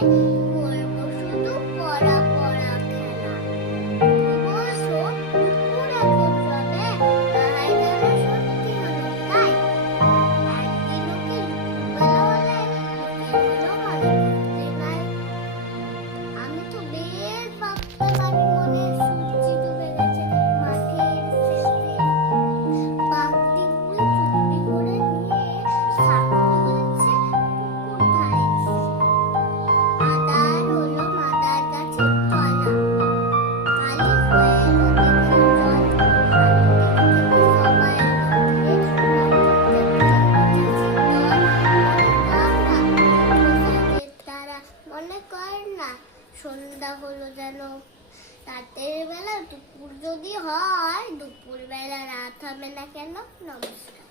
করবো শুধু পড়া পড়া খেলা। বলছো দুপুর এখন চলে, তাই যেন সত্যি হলো তাই। একদিনও কি দুপুরবেলা হলে লোকের হলো মনে করতে নাই। আমি তো বেশ ভাবতে পারি মনে সূর্যি ডুবে গেছে মাঠের শেষে। বাগদি বুড়ি চুপটি করে নিয়ে শাক তুলছে পুকুর ধারে এসে। আদার হলো মাদার গাছের তলা, কালি হয়ে এলো দেখি জল। হাত থেকে সবাই এলো ধীরে, মনে কর না সন্ধ্যা হলো যেন। রাতের বেলা দুপুর যদি হয়, দুপুর বেলা রাত হবে না কেন? নমস্কার।